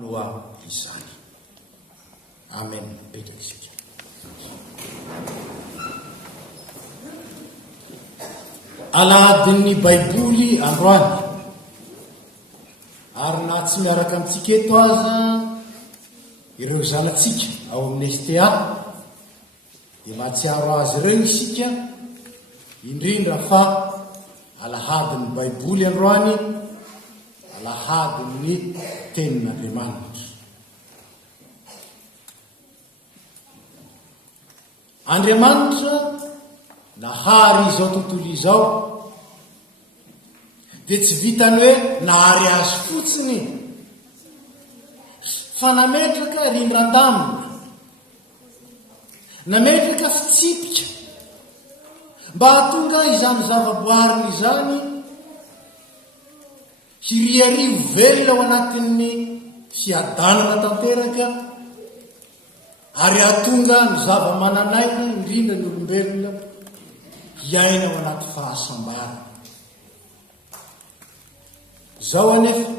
noa izany. Amen. Petraka isika. Alahadin'ny baiboly androany, ary na tsy miaraka amintsika eto aza ireo zanatsika ao amin'ny STA, dia mahatsiaro azy ireo isika indrindra fa alahadin'ny baiboly androany, alahadin'ny tenin'Andriamanitra. Andriamanitra nahary izao tontolo izao dia tsy vitany hoe nahary azy fotsiny, fa nametraka rindrandamina, nametraka fitsipika mba hahatonga izany zavaboariny izany hiriarivo velona ao anatin'ny fiadanana tanteraka, ary hahatonga ny zava-mananaina indrindra ny olombelona hiaina ao anaty fahasambarana. Izao anefa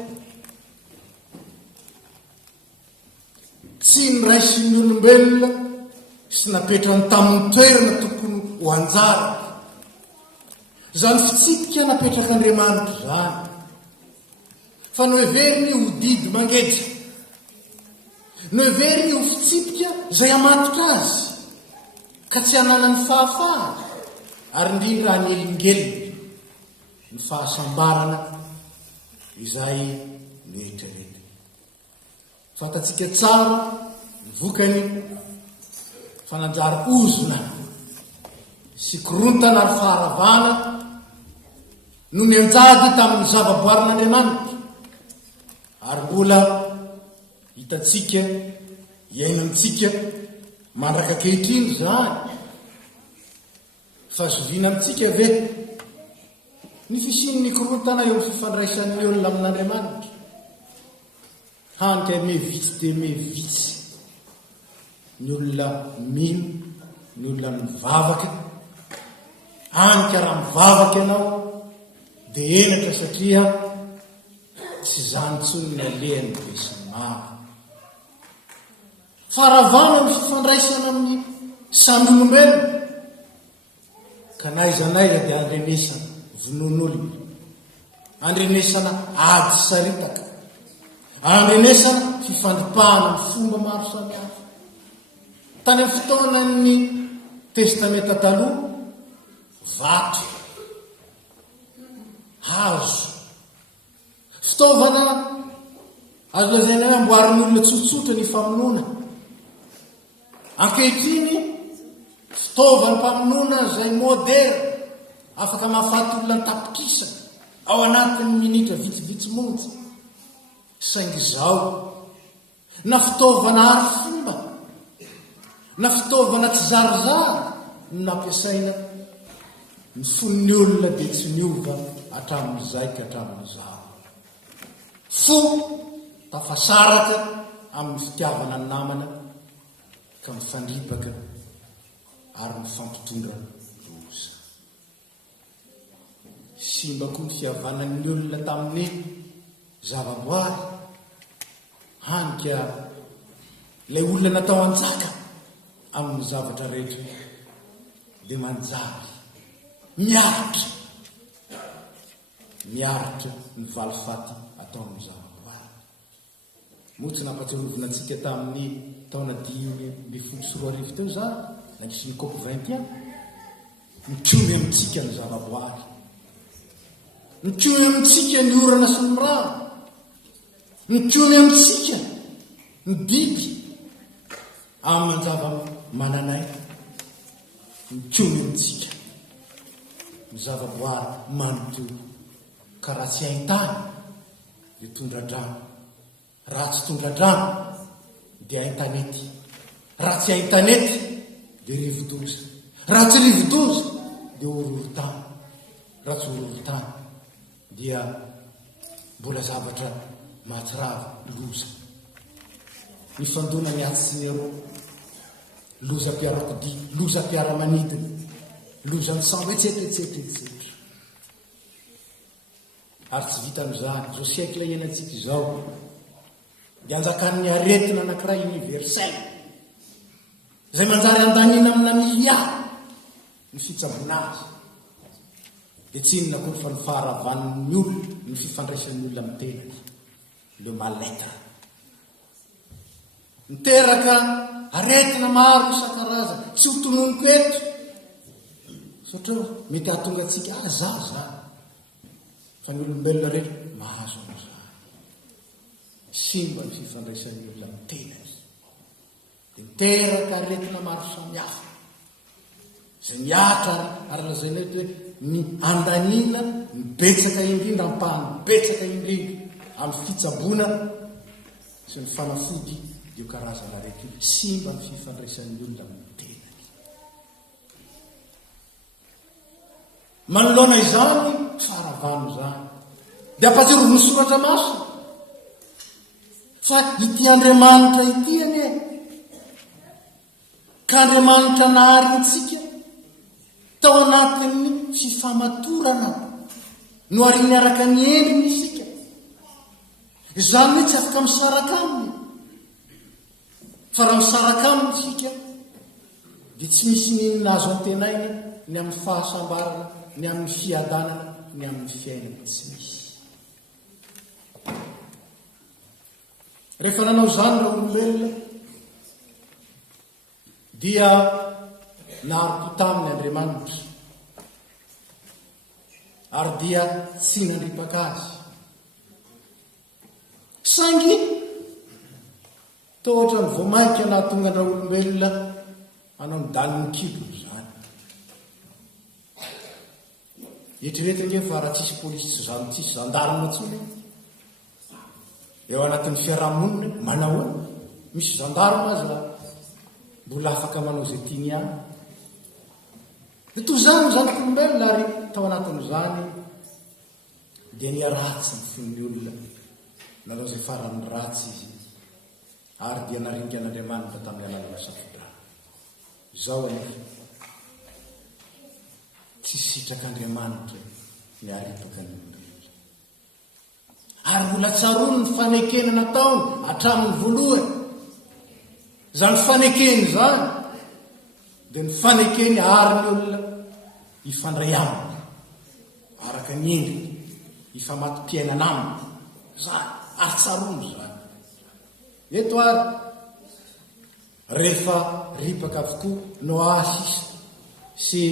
tsy niraisin'ny olombelona sy napetrany tamin'ny toerana tokony ho anjara zany fitsipika napetrak'Andriamanitra zany, fa no heveriny ho didy mangetra, no heveriny ho fitsipika zay amatotra azy ka tsy hananany fahafahana, ary indrindra hanyelingeliny ny fahasambarana izay noetrerety. Fantatsika tsara ny vokany fananjary ozona sy korontana ary faharavana no mianjady tamin'ny zavaboarin'Andriamanitra, ary mbola hitatsika iaina amintsika mandraka kehitriny zany. Fa zoviana amintsika ve ny fisian'ny korontana eo amin'ny fifandraisan'ny olona amin'Andriamanitra? Hanika mevitsy dia mevitsy ny olona mino, ny olona mivavaka. Hanika raha mivavaka ianao dia enatra, satria tsy zany tsony ny alehany be sy ny maro. Faharavana amin'ny fifandraisana amin'ny samy olombelona, ka naizanaiza dia andrenesana vonon'olona, andrenesana ady saritaka, andrenesana fifandipahana amin'ny fomba maro samihafa. Tany amin'ny fotoanan'ny testamenta taloha, vato, hazo, fitaovana azo lazaina hoe amboarin'ny olona tsotsotra ny famonoana. Ankehitriny fitaovan'ny mpamonoana izay moderna, afaka mahafaty olona ny tapikisa ao anatin'ny minitra vitsivitsy monja. Saingy izao, na fitaovana ary fomba, na fitaovana tsy zarizary no nampiasaina, ny fon'ny olona dia tsy niova hatramin'izay ka hatramin'izao. Fo tafasaraka amin'ny fitiavana ny namana ka mifandripaka ary mifampitondra loza. Simba koa ny fihavanan'ny olona tamin'ny zavaboary. Hanika ilay olona natao anjaka amin'ny zavatra rehetra dia manjary miaritra ny valifaty atao amin'ny zavaboary. Moa tsy nampatsiarovina antsika tamin'ny taona 2014 teo zany, nanisy ny COP 21, mitomy amintsika ny zavaboary, mitomy amintsika ny orana sy ny rano, mitomy amintsika ny biby amin'ny manjava mananay, mitomy amintsika ny zavaboary manontolo. Ka raha tsy hain-tany dia tondra-drano, raha tsy tondra-drano dia hain-tanety, raha tsy hain-tanety dia rivo-doza, raha tsy rivo-doza dia horohoro-tany, raha tsy horohoro-tany dia mbola zavatra mahatsirava, loza. Ny fandona miatsy sy ny ero, loza mpiara-kodia, loza mpiara-manidina, loza ny sambo etsetretsetretsetra. Ary tsy vita amin'izany, izao siècle iainantsika izao dia anjakan'ny aretina anankiray universel zay manjary andanina amina miliary ny fitsaboana azy dia tsy inona koa fa ny faharavan'ny olona ny fifandraisan'ny olona amin'ny tenany le mal-être miteraka aretina maro isan-karazany tsy ho tononoko eto satria mety ahatonga antsika za fa ny olombelona rehetra mahazo am'izany simba ny fifandraisan'ny olona amin'ny tenany dia miteraka aretina maro samihafa zay miatra ary lazaina eto hoe ny andaniana mibetsaka indrindra ampahany betsaka indrindra amin'ny fitsaboana sy ny fanafody io karazana rehetra io simba ny fifandraisan'ny olona amin'ny tenany manoloana izany faharavano zany dia ampatsiro ny soratra masina fa ity Andriamanitra ity anie ka Andriamanitra naharintsika tao anatin'ny fifamatorana no ary niaraka ny endriny isika izany hoe tsy afaka misaraka aminy fa raha misaraka aminy isika dia tsy misy ninona azo antenaina ny amin'ny fahasambarana ny amin'ny fiadanana ny amin'ny fiainana tsy misy rehefa nanao zany raha olombelona dia naharopo taminy Andriamanitra ary dia tsy nandripaka azy sangy toa ohatra ny voamaika nahatonga andraha olombelona manao ny daniny kibony zany eritreretinge fa raha tsisy polisy tsisy zandarina tsony eo anatin'ny fiarahamonina manao misy zandarma azy raha mbola afaka manao zay tiany any dia toy zany ny zanak'olombelona ary tao anatin'izany dia niaratsy ny fon'ny olona nanao zay farany ratsy izy ary dia naringan'Andriamanitra tamin'ny alalana safodrano izao anefa tsy sitrak'Andriamanitra ny aripaka ny olombelona ary mbola tsarony ny fanekena nataony hatramin'ny voalohany zany fanekeny zany dia ny fanekeny ary ny olona hifandray aminy araka ny endriny hifamatom-piainana aminy zany ary tsarony zany eto ary rehefa ripaka avokoa no asisa sy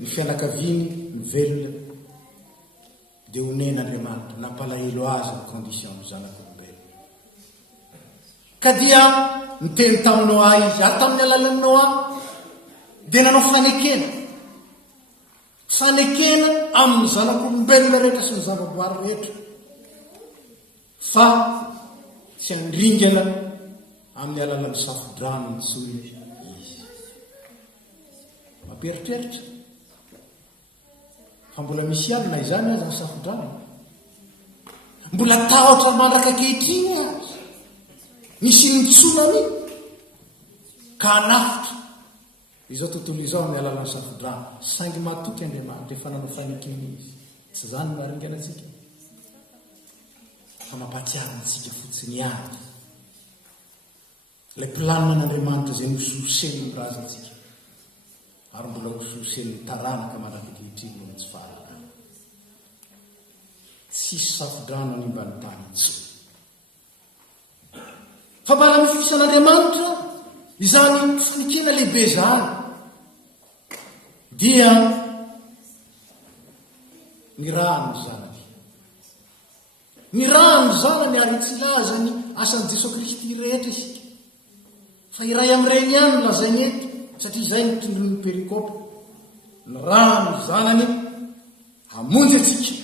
ny fianakaviany mivelona dia honen'Andriamanitra nampalahelo azy ny condition ny zanak'olombelona ka dia niteny tamin'ny Noa izy ary tamin'ny alalan'ny Noa dia nanao fanekena amin'ny zanak'olombelona rehetra sy ny zavaboary rehetra fa tsy andringana amin'ny alalan'ny safodrano ny tsy hoe izy mamperitreritra fa mbola misy alina izany azy ny safodrano mbola tahotra mandraka kehitriny azy nisy nitsonany ka anafitra izao tontolo izao amin'ny alalan'ny safodrano saingy matoky Andriamanitra efa nanao fanekeny izy tsy zany maringana atsika fa mampatsiarintsika fotsiny any ilay planina n'Andriamanitra zay nososen'ny mirazantsika ary mbola hososen'ny taranaka mandraka kehitriny no tsy faharana tsisy safodrano animbany tany tsy fa mbola mifisan'Andriamanitra izany fanekena lehibe zany dia ny rano zanany ny rano zanany ary tsy lazany asan'i Jesosy Kristy rehetra isika fa iray amin'ireny ihany no lazainy eto satria izay nitondron'ny perikôpa ny rano zanany hamonjy atsika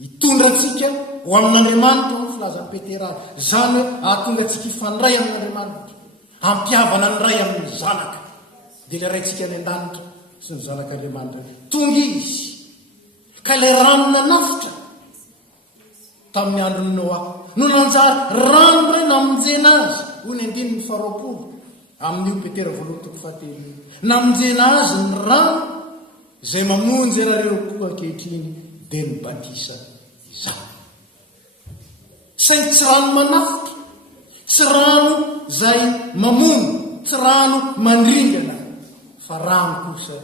hitondra atsika ho amin'Andriamanitra ho filazan'ny Petera zany hoe ahatonga atsika hifandray amin'Andriamanitra hampiavana ny ray amin'ny zanaka dia ilay raintsika any an-danitra sy ny zanak'Andriamanitra tonga izy ka ilay rano nanafitra tamin'ny andron'ny Noa no nanjary rano ray namonjena azy ho ny andininy faharoapolo amin'io Petera voalohany toko fahatelo namonjena azy ny rano zay mamonjy anareo koa ankehitriny dia ny batisa izany saingy tsy rano manafitra tsy rano zay mamono, tsy rano mandringana, fa rano kosa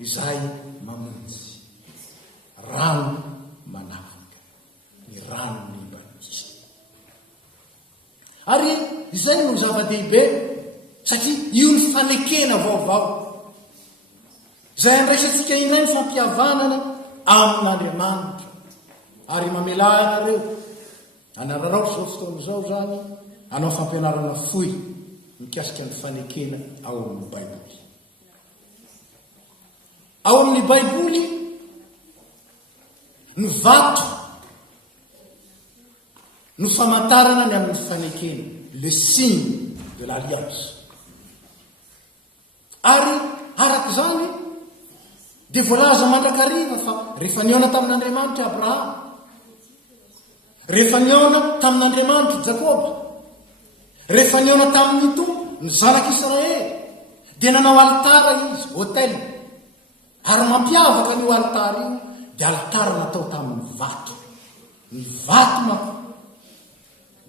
izay mamonjy, rano manavaka, ny rano ny batisa. Ary izay no zava-dehibe, satria io ny fanekena vaovao zay andraisantsika indray ny fampihavanana amin'Andriamanitra. Ary mamelana reo anararao zao fotoana zao zany anao fampianarana foy mikasika ny fanekena ao amin'ny Baiboly. Ao amin'ny Baiboly ny vato no famantarana ny amin'ny fanekena, le signe de l'alliance. Ary araka zany dia voalaza mandrakariva fa rehefa niona tamin'Andriamanitra Abrahama, rehefa niona tamin'Andriamanitra Jakoba, rehefa niona tamin'ny tompo ny zanak'Israely, dia nanao alitara izy, hôtely. Ary mampiavaka n'io alitara io dia alitara natao tamin'ny vato. Ny vato manko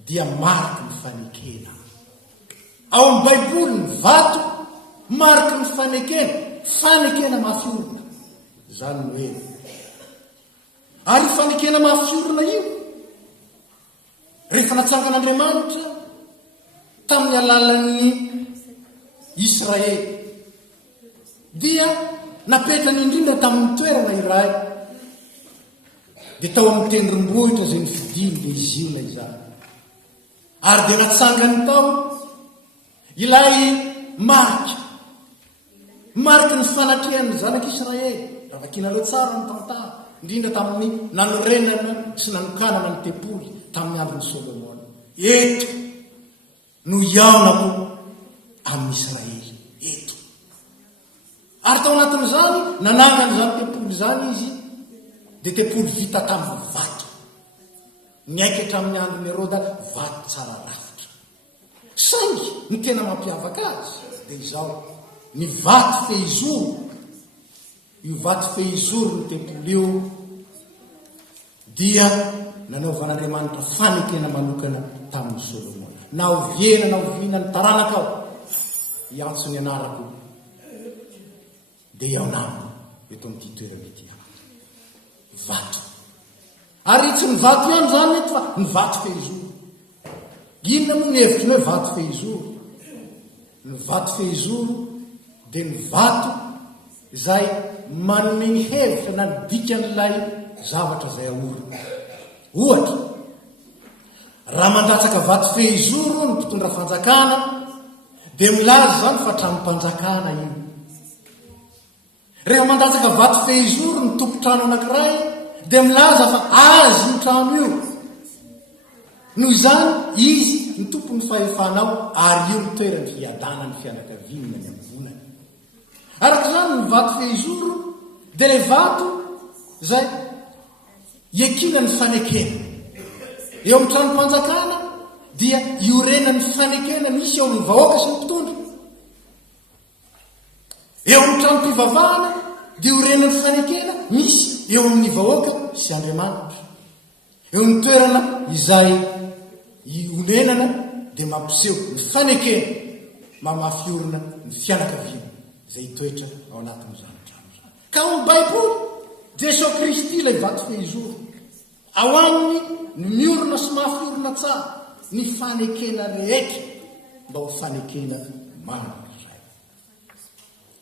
dia mariky ny fanekena. Ao amin'ny Baiboly ny vato mariky ny fanekena, fanekena mafiorina. Zany no hoe, ary fanekena mafiorina io rehefa natsangan'Andriamanitra tamin'ny alalan'ny Israely dia napetrany indrindra tamin'ny toerana iray, dia tao amin'ny tendrombohitra zay nifidiny dia izy io lay izany. Ary dia natsangany tao ilay mariky ny fanatrehan'ny zanak'Israely. Raha kinaleo tsara ny tantara, indrindra tamin'ny nanorenana sy nanokanana ny tempoly tamin'ny andron'ny Solomona. Eto no iaonako amin'ny Israely, eto. Ary tao anatin'izany nanangany zany tempoly zany izy, dia tempoly vita tamin'ny vato. Niaikatra amin'ny andron'ny Heroda, vato tsara rafitra. Saingy ny tena mampiavaka azy dia izao, ny vato fehizoro. Io vato fehizoro ny tempoly io dia nanaovan'Andriamanitra fanekena manokana tamin'ny Solomona. Na oviena na oviana ny taranaka ao, iantso ny anarako dia ao namako eto amin'ity toerana ity. Vato. Ary tsy ny vato ihany zany eto fa ny vato fehizoro. Inona moa ny hevitry ny hoe vato fehizoro? Ny vato fehizoro dia ny vato izay manome ny hevitra na ny dikan'ilay zavatra izay ahorona. Ohatra, raha mandatsaka vato fehizoro ny mpitondra fanjakana, dia milaza zany fa trano-mpanjakana io. Rehefa mandatsaka vato fehizoro ny tompo-trano anankiray, dia milaza fa azy ny trano io. Noho izany izy ny tompo ny fahefanao, ary io ny toerany fiadanany fianakaviana ny ambonany. Araka izany ny vato fehizoro dia ilay vato izay iekina ny fanekena. Eo amin'ny trano-mpanjakana dia iorena ny fanekena misy eo amin'ny vahoaka sy ny mpitondra. Eo amin'ny trano-pivavahana dia iorena ny fanekena misy eo amin'ny vahoaka sy Andriamanitra. Eo amin'ny toerana izay ionenana dia mampiseho ny fanekena mamafiorina ny fianakaviana izay toetra ao anatin'izany trano izany. Ka ao amin'ny Baiboly, Jesosy Kristy ilay vato fehizoro. Ao aminy ny miorina sy mafiorina tsara ny fanekena rehetra mba ho fanekena manan'iray.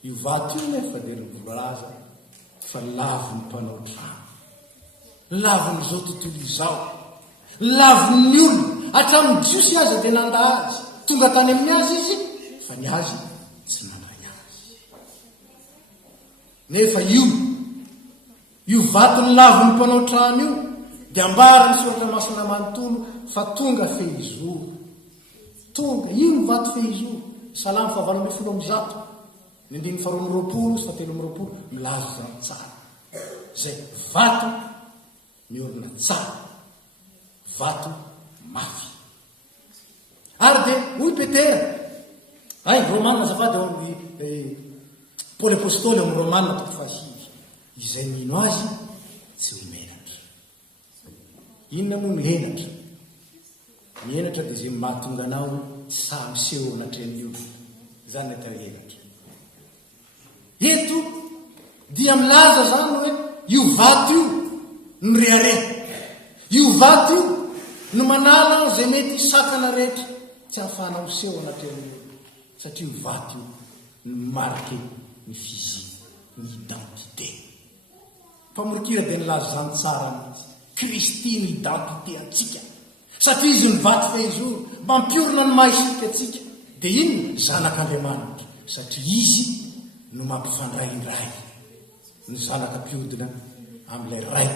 Io vato io nefa dia ny voalaza fa lavy ny mpanao trano, lavy n'izao tontolo izao, lavy ny olona hatramin'ny jiosy aza dia nanda azy, tonga tany amin'ny azy izy fa ny azy tsy mandray azy. Nefa io vato ny lavy ny mpanao trano io dia ambara ny soratra masina manontolo fa tonga fehizoro. Tonga, io vato fehizoro. Salamy 7:100, ny 2:20 sy 7:20 milaza zany tsara. Zay vato miorina tsara, vato mafy. Ary dia hoy Petera, Romanina zafady ao amin'ny Paoly apôstôly amin'ny Romanina 5, izay mino azy tsy homenatra. Inona moa ny henatra? mienatra dia zay mahatonga anao samiseho anatren'io zany atao henatra. Eto dia milaza zany hoe io vato io no rehareha, io vato io no manala zay mety sakana rehetra tsy hahafahanao seho anatren'io, satria io vato io no marke ny fizik, ny identité. Mpamorikira dia nilaza zany tsara mihitsy, Kristy ny identité atsika, satria izy ny vato fehizoro mampiorona ny mahaisika atsika. Dia ino? Zanak'Andriamanitra, satria izy no mampifandray ny ray, ny zanaka-piodina amin'ilay ray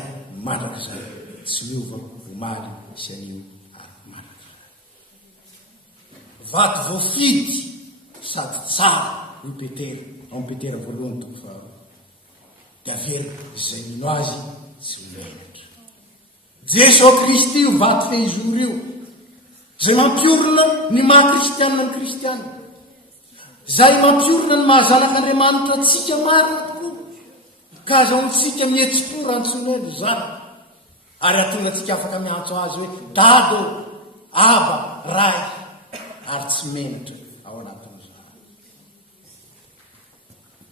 mandrak'izay tsy miova omaly sy anio ary mandrak'izay. Vato voafidy sady tsara ny Petera, ao amin'ny Petera 1:2. Dia avera izay mino azy tsy menatra. Jesosy Kristy io vato fehizoro io, zay mampiorona ny maha-kristianina ny kristianina, zay mampiorona ny mahazanak'Andriamanitra atsika marina tokoa, ka azaontsika mihetsi-po rantsonely zany, ary atonga atsika afaka miantso azy hoe dado, aba, ray, ary tsy menatra ao anatin'izany.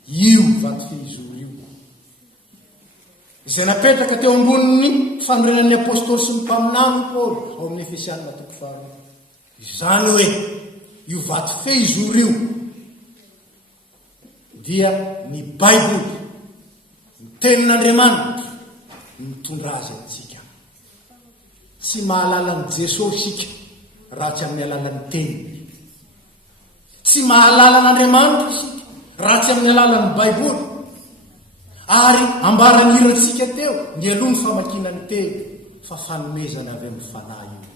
Io vato fehizoro io izay napetraka teo ambonin'ny fanorenan'ny apôstôly sy ny mpaminany Paoly ao amin'ny Efesianina 4. Izany hoe io vato fehizoro io dia ny Baiboly, ny tenin'Andriamanitra mitondra azy amintsika. Tsy mahalalany Jesosy sika raha tsy amin'ny alalan'ny teniny, tsy mahalala an'Andriamanitra sika raha tsy amin'ny alalan'ny Baiboly. Ary ambaran'iratsika teo ny aloha ny famakina ny teny fa fanomezana avy amin'ny fanahy io.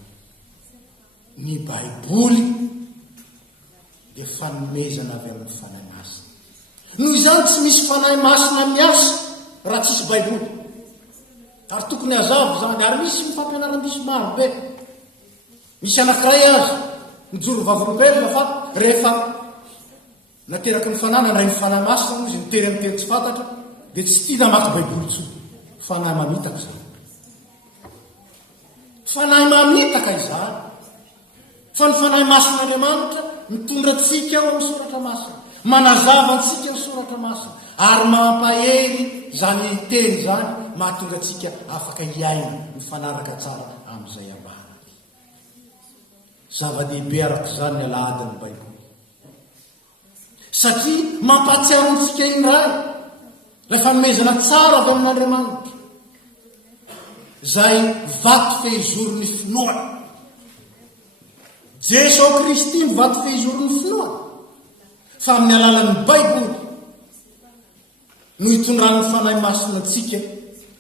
Ny Baiboly dia fanomezana avy amin'ny fanahy masina. Noho izany tsy misy fanahy masina miasa raha tsisy Baiboly. Ary tokony hazavo zany, ary misy mifampianaram-diso maro be. Misy anankiray azy mijoro vavolombelona fa rehefa nateraky ny fanana ray ny fanahy masina izy nitery ny teny tsy fantatra, dia tsy tia namaky Baiboly tso. Fanahy mamitaka izany. Fanahy mamitaka izany. Fa ny fanahy masin'Andriamanitra mitondra antsika ao amin'ny soratra masina, manazava antsika ny soratra masina, ary mampahery zany teny zany, mahatonga antsika afaka hiaina mifanaraka tsara amin'izay ambany. Zava-dehibe arak'izany ny alahadin'ny Baiboly, satria mampatsiaro antsika iny ray, ilay fanomezana tsara avy amin'Andriamanitra, zay vato fehizoro ny finoana. Jesosy Kristy ny vato fehizoro ny finoana, fa amin'ny alalan'ny Baiboly no hitondrany fanahy masina antsika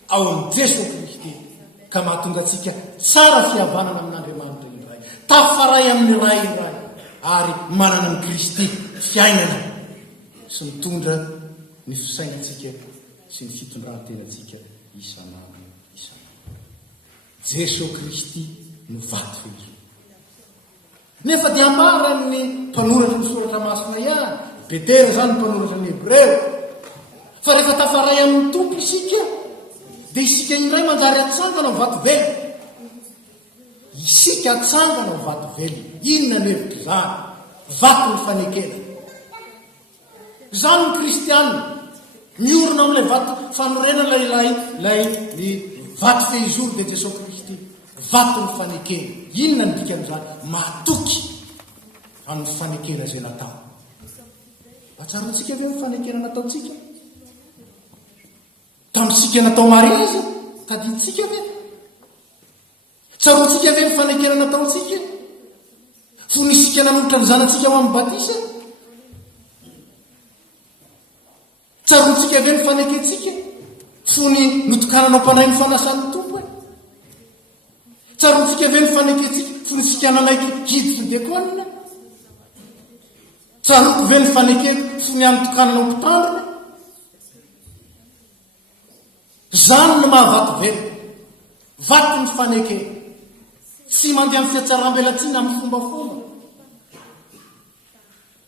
ao amin'ny Jesosy Kristy, ka mahatonga antsika tsara fihavanana amin'Andriamanitra ny ray, tafaray amin'ny ray iray, ary manana ny Kristy fiainana sy mitondra ny fisainantsika sy ny fitondrantenantsika isanandro isanandro. Jesosy Kristy no vato fehizoro. Nefa dia ambaran'ny mpanoratra ny soratra masina ihany, Petera zany mpanoratra ny Hebreo, fa rehefa tafaray amin'ny tompo isika, dia isika indray manjary atsangana ho vato velo. Isika atsangana ho vato velo. Inona ny hevitra zany? Vato ny fanekena. Zany ny kristianina miorona amin'ilay vato fanorenana lay vato fehizoro dia Jesosy Kristy, vato ny fanekena. Inona ny dika amin'izany? Matoky amin'ny fanekena izay natao. Atsarontsika ve ny fanekena nataontsika? Tamintsika natao mariazy, tadintsika ve? Tsarontsika ve ny fanekena nataontsika? Fonisika nanolotra ny zanantsika ao amin'ny batisa? Tsarontsika ve ny faneketsika? Fony notokananao mpanay ny fanasan'ny tompo e? Tsarontsika ve ny faneketsika? Fonisika nanaiky gidy fidekona? Tsaroko ve ny fanekety? Fony anotokananao mpitandrina? Zany no mahavato velo. Vato ny fanekety. Tsy mandeha amin'ny fiatsaram-belatsiana amin'ny fombafomba,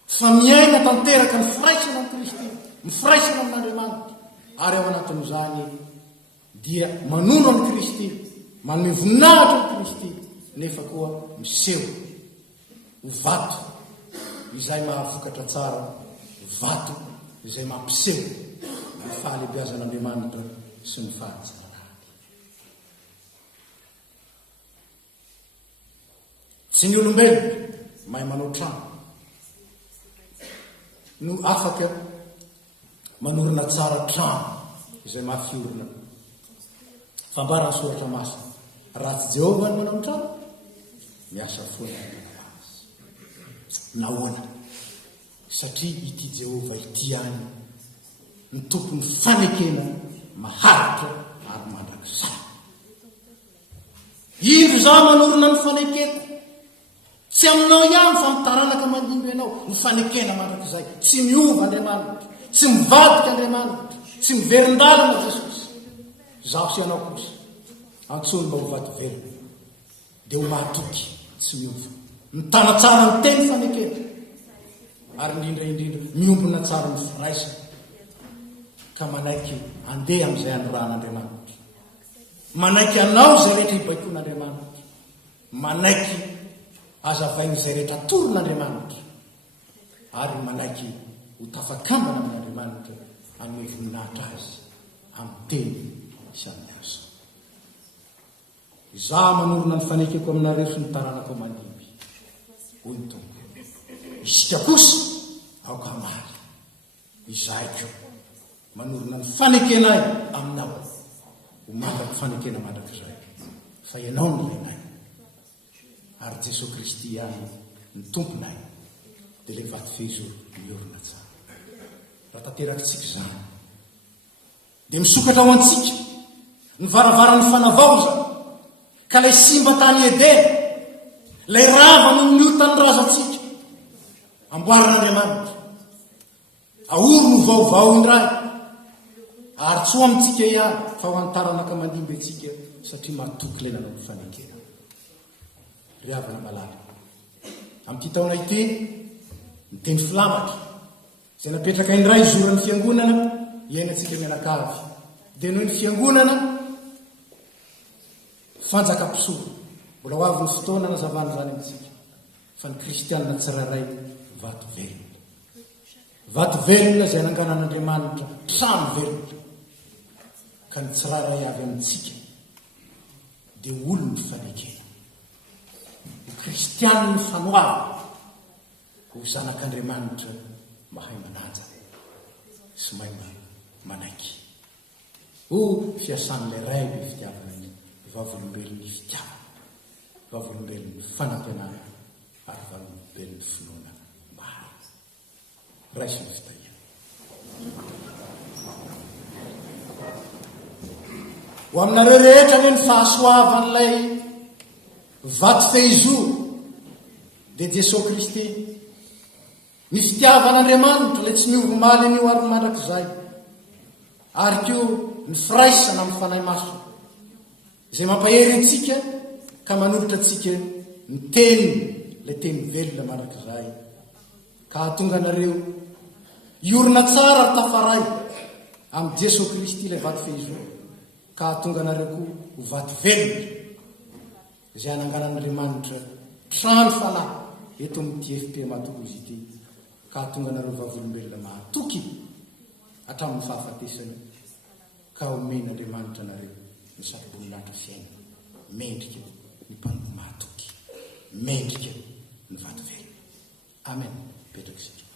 fa miaina tanteraka ny firaisana amin'ny Kristy, ny firaisana amin'Andriamanitra, ary ao anatin'izany dia manono amin'ny Kristy, manome voninahitra amin'ny Kristy, nefa koa miseho ho vato izay mahavokatra tsara, vato izay mampiseho ny fahalebiazan'Andriamanitra sy ny fahatsarany. Tsy ny olombelona mahay manao trano no afaka manorina tsara trano izay mafiorina. Fambarany soratra masina, raha tsy Jehovah ny manao ny trano, miasa foana nahoana, satria ity Jehovah ity any ny tompony fanekena maharitra ary mandrakizay. Indro za manorina ny fanekena, tsy aminao ihany fa mitaranaka mandimby ianao ny fanekena mandrakizay. Tsy miova Andriamanitra, tsy mivadika Andriamanitra, tsy miverin-dalana Jesosy. Zaho sy ianao kosa antsony mba ho vato verina dia ho mahatoky, tsy miova, mitana tsara ny teny fanekena, ary indrindra miombona tsara ny firaisana, ka manaiky andeha amin'izay anoran'Andriamanitra, manaiky anao izay rehetra hibaikoan'Andriamanitra, manaiky azavainy izay rehetra toron'Andriamanitra, ary manaiky ho tafakambana amin'Andriamanitra amin'ny voninahitra azy amin'ny teny samihafa. Izaho manorina ny fanekeko aminareo sy ny taranako mandimby, hoy ny Tompo. Isika kosa aoka maly, izahay koa manorina ny fanekenay aminao, ho mandraky fanekena mandrakizay, fa ianao ny ilainay, ary Jesosy Kristy ihany ny tomponay, dia ilay vato fehizoro miorina tsara. Raha tanterakitsika izany dia misokatra ho antsika ny varavaran'ny fanavaoza, ka ilay simba tany Edena, ilay rava noho ny tany razantsika, amboarin'Andriamanitra, ahoro no vaovao indray, ary tsy ho amintsika ihany fa ho an'ny taranaka mandimby antsika, satria matoky ilay nanao ny fanekena. Ry havana malala, amin'ity taona ity ny teny filamatra izay napetraka indray zoran'ny fiangonana iainantsika mianakavy, dia noho ny fiangonana fanjakam-pisoa, mbola ho avy ny fotoana nazavana izany amintsika fa ny kristianina tsirairay vato velona, vato velona izay nanganan'Andriamanitra trano velona, ka ny tsirairay avy amintsika dia olony fanekena, ho kristianina ny fanoava, ho zanak'Andriamanitra mahay mananja sy mahay manaiky. Ho fiasan'ilay ray ny fitiavana ny vavolombelon'ny fitiavana, vavolombelon'ny fanampianana, ary vavolombelon'ny finoana maro. Ray sy ny fitahiana. Ho aminareo rehetra ny fahasoavan'ilay vato fehizoro dia Jesosy Kristy, ny fitiavan'Andriamanitra ilay tsy miova maly an'io ary mandrakizay, ary koa ny firaisana amin'ny fanahy maso izay mampahery antsika ka manolotra antsika ny teny, ilay teny velona mandrakizay, ka hahatonga anareo iorina tsara ary tafaray amin'ny Jesosy Kristy ilay vato fehizoro, ka hahatonga anareo koa ho vato velona izay ananganan'Andriamanitra trano fanahy eto amin'ity FP matokozy ity, ka hahatonga anareo vavolombelona mahatoky hatramin'ny fahafatesany, ka omen'Andriamanitra anareo ny safiboninahitra fiaina, mendrika ny mpanompo mahatoky, mendrika ny vato velona. Amen. Petraka isika.